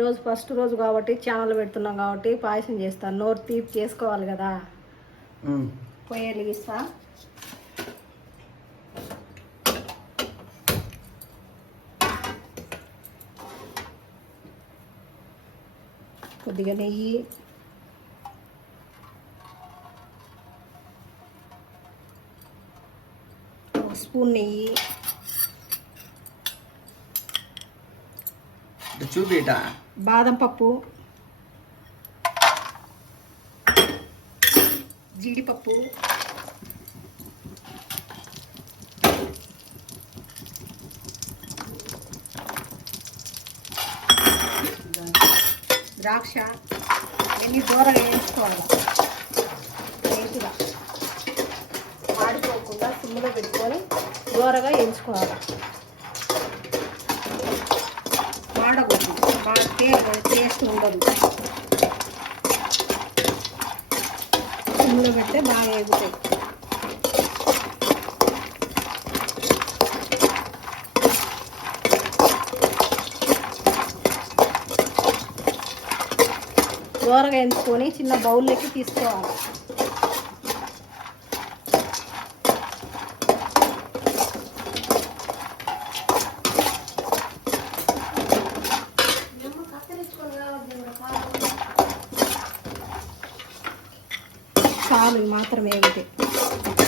రోజు ఫస్ట్ రోజు కాబట్టి ఛానల్ పెడుతున్నాం కాబట్టి పాయసం చేస్తాను నోరు తీపి చేసుకోవాలి కదా. పొయ్యి వెలిగిస్తా. కొద్దిగా నెయ్యి ఒక స్పూన్ నెయ్యి. చూపిట బాదం పప్పు. జీడిపప్పు. ద్రాక్ష. ఇవన్నీ దూరంగా వేయించుకోవాలి. సిమ్లో పెట్టుకొని దూరగా ఎంచుకోవాలి వాడకూడదు. మాడితే టేస్ట్ ఉండదు. సిమ్లో పెడితే బాగా ఎగుతాయి దూరగా ఎంచుకొని చిన్న బౌల్లోకి తీసుకోవాలి. మాత్రం ఏమిటి మాత్రమే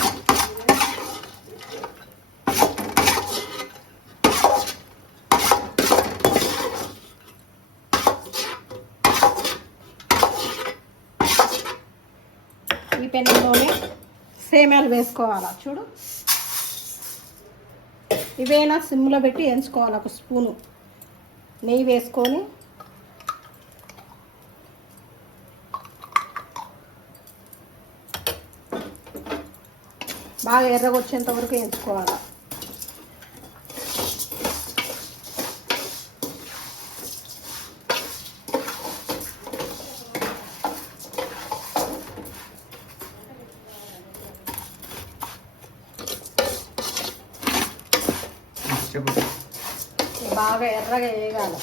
ఈ పెన్నులోనే సేమ్యాలు వేసుకోవాలా? చూడు. ఇవేనా సిమ్లో పెట్టి ఎంచుకోవాలి ఒక స్పూను. నెయ్యి వేసుకొని బాగా ఎర్రగా వచ్చేంత వరకు ఎంచుకోవాలి చెప్పు బాగా ఎర్రగా వేగాలి.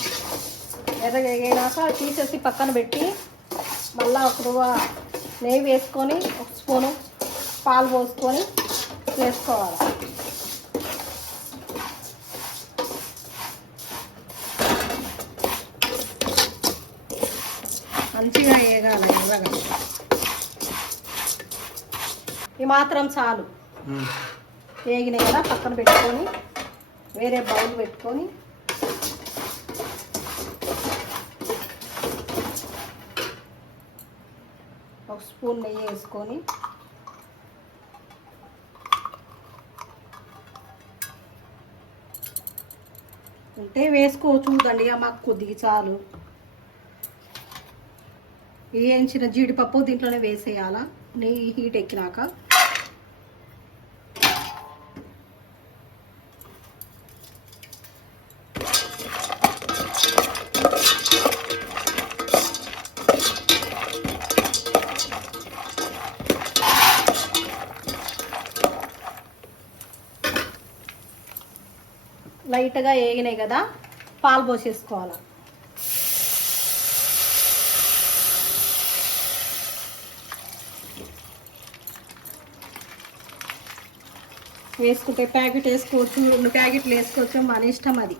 ఎర్రగా వేగినాక తీసేసి పక్కన పెట్టి మళ్ళా ఒక నెయ్యి వేసుకొని ఒక స్పూను పాలు పోసుకొని వేసుకోవాలి మంచిగా వేగాలి ఎర్రగా. ఈ మాత్రం చాలు. వేగినాయి కదా పక్కన పెట్టుకొని వేరే బౌల్ పెట్టుకొని. ఒక స్పూన్ నెయ్యి వేసుకొని ఉంటే వేసుకోవచ్చు దండిగా మాకు కొద్దిగా చాలు. వేయించిన జీడిపప్పు దీంట్లోనే వేసేయాలా? నెయ్యి హీట్ ఎక్కినాక. లైట్గా వేగినాయి కదా పాలు పోసేసుకోవాలి? వేసుకుంటే ప్యాకెట్ వేసుకోవచ్చు రెండు ప్యాకెట్లు వేసుకోవచ్చు మన ఇష్టం అది.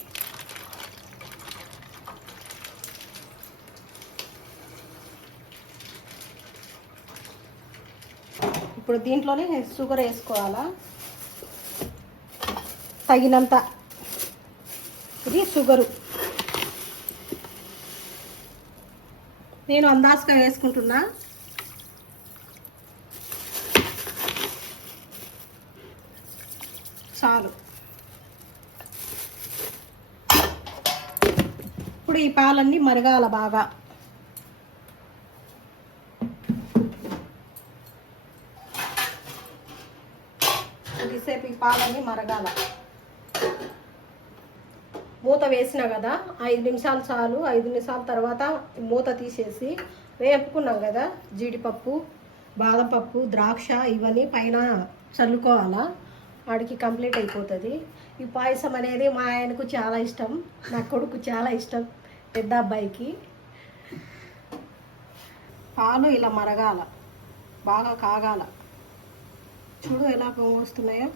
ఇప్పుడు దీంట్లోనే షుగర్ వేసుకోవాలా? తగినంత ఇది షుగరు. నేను అందాజుగా వేసుకుంటున్నా. చాలు. ఇప్పుడు ఈ పాలన్నీ మరగాల బాగా. కొద్దిసేపు ఈ పాలన్నీ మరగాల. మూత వేసినా కదా ఐదు నిమిషాలు చాలు ఐదు నిమిషాల తర్వాత మూత తీసేసి వేపుకున్నాం కదా జీడిపప్పు బాదం పప్పు ద్రాక్ష ఇవన్నీ పైన చల్లుకోవాలా? వాడికి కంప్లీట్ అయిపోతుంది. ఈ పాయసం అనేది మా ఆయనకు చాలా ఇష్టం నా కొడుకు చాలా ఇష్టం పెద్ద అబ్బాయికి. పాలు ఇలా మరగాల బాగా కాగాల. చూడు ఎలా వస్తున్నాయో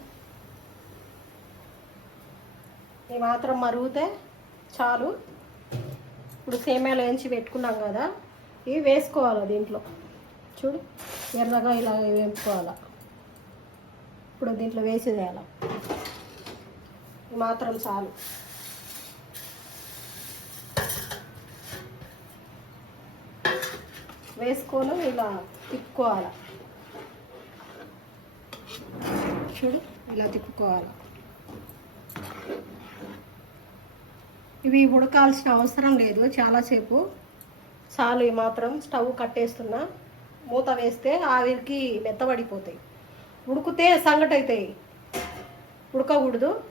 ఈ మాత్రం మరుగుతే చాలు. ఇప్పుడు సేమ్యాలు వేయించి పెట్టుకున్నాం కదా ఇవి వేసుకోవాలి దీంట్లో? చూడు ఎర్రగా ఇలా వేపుకోవాలి ఇప్పుడు దీంట్లో వేసేదేయాల ఈ మాత్రం చాలు. వేసుకొని ఇలా తిప్పుకోవాలి. చూడు ఇలా తిప్పుకోవాలి. ఇవి ఉడకాల్సిన అవసరం లేదు చాలాసేపు చాలు ఈ మాత్రం స్టవ్ కట్టేస్తున్నా. మూత వేస్తే ఆవిరికి మెత్తబడిపోతాయి. ఉడికితే సంగటి అవుతాయి ఉడకకూడదు.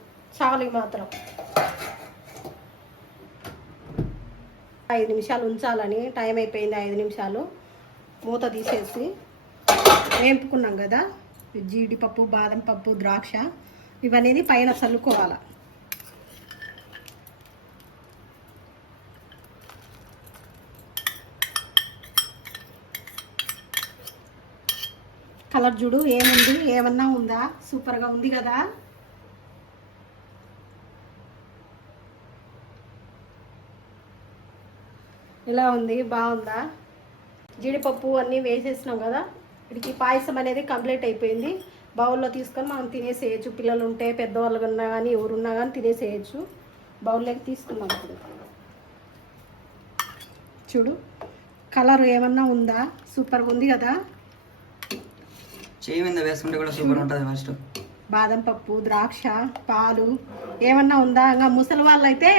చాలు ఈ మాత్రం. ఐదు నిమిషాలు ఉంచాలని టైం అయిపోయింది ఐదు నిమిషాలు. మూత తీసేసి వేపుకున్నాం కదా. జీడిపప్పు బాదం పప్పు ద్రాక్ష ఇవన్నీ పైన చల్లుకోవాలి. కలర్ చూడు ఏముంది ఏమన్నా ఉందా? సూపర్గా ఉంది కదా? ఇలా ఉంది బాగుందా? జీడిపప్పు అన్నీ వేసేసినాం కదా? వీడికి పాయసం అనేది కంప్లీట్ అయిపోయింది. బౌల్లో తీసుకొని మనం తినేసేయచ్చు. పిల్లలు ఉంటే పెద్దవాళ్ళు ఉన్నా కానీ ఎవరున్నా కానీ తినేసేయచ్చు. బౌల్లోకి తీసుకున్నాం ఇప్పుడు. చూడు కలర్ ఏమన్నా ఉందా? సూపర్గా ఉంది కదా? చేయి మీద వేసుకుంటే కూడా సూపర్ ఉంటుంది ఫస్ట్ బాదం పప్పు ద్రాక్ష పాలు ఏమన్నా ఉందా? ఇంకా ముసలి వాళ్ళు అయితే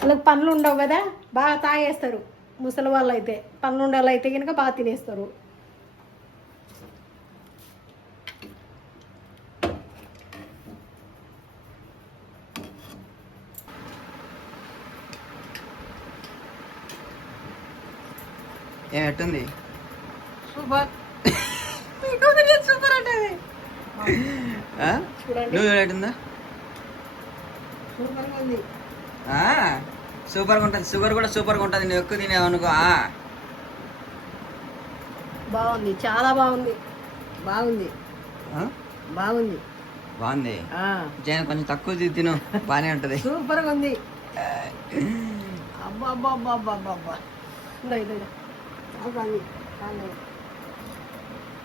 వాళ్ళకి పనులు ఉండవు కదా బాగా తాగేస్తారు. ముసలి వాళ్ళు అయితే పనులు ఉండే వాళ్ళు అయితే కనుక బాగా తినేస్తారు. ఏం ఎట్టుంది? సూపర్. సూపర్ అంటే ఆ? చూడండి. నువ్వు సూపర్గా ఉంటుంది. షుగర్ కూడా సూపర్గా ఉంటుంది. నువ్వు ఎక్కువ తినేవు అనుకో. బాగుంది. చాలా బాగుంది. బాగుంది? బాగుంది. బాగుంది. జైన్ కొంచెం తక్కువ తిను బాగానే ఉంటుంది. సూపర్గా ఉంది. అబ్బా అబ్బా అబ్బా అబ్బా అబ్బా అబ్బా